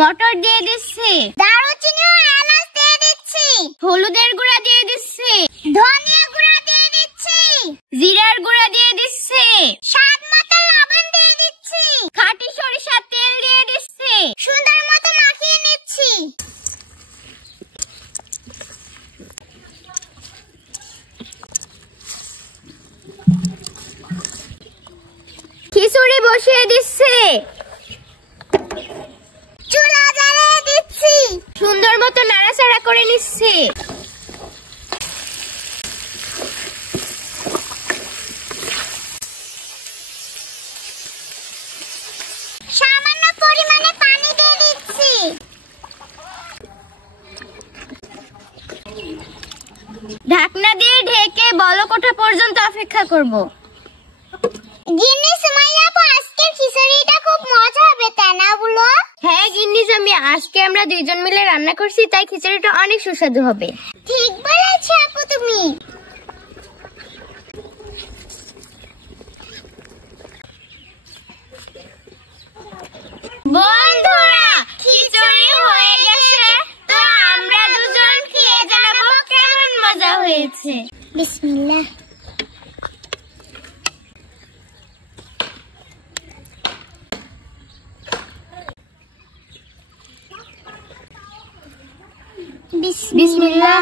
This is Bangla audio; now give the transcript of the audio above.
মটর দিয়ে দিচ্ছি, দারুচিনি ও এলাচ দিয়ে দিচ্ছি, হলুদের গুঁড়া দিয়ে দিচ্ছি, ধনিয়া গুঁড়া দিয়ে দিচ্ছি, জিরার গুঁড়া দিয়ে দিচ্ছি, স্বাদ মতো লবণ দিয়ে দিচ্ছি, খাঁটি সরিষার তেল দিয়ে দিচ্ছি, সুন্দর মতো মাখিয়ে নিচ্ছি। খিচুড়ি বসিয়ে দিচ্ছি, চুলা জ্বালিয়ে দিচ্ছি, সুন্দর মতো নাড়াচাড়া করে নিচ্ছি। সামান্য পরিমাণে পানি দিয়ে দিচ্ছি। ঢাকনা দিয়ে ঢেকে বলক ওঠা পর্যন্ত অপেক্ষা করব। গিন্নি সুমাইয়া আপু, আজকের খিচুড়িটা খুব মজা হবে, তাই না বলো? হ্যাঁ গিন্নি জামি, আজকে আমরা দুইজন মিলে রান্না করছি, তাই খিচুড়িটা অনেক সুস্বাদু হবে। ঠিক বলেছো আপু তুমি। বন্ধুরা, খিচুড়ি হয়ে গেছে, তো আমরা দুজন খেয়ে জানাবো কেমন মজা হয়েছে। বিসমিল্লাহ। বিসমিল্লাহ।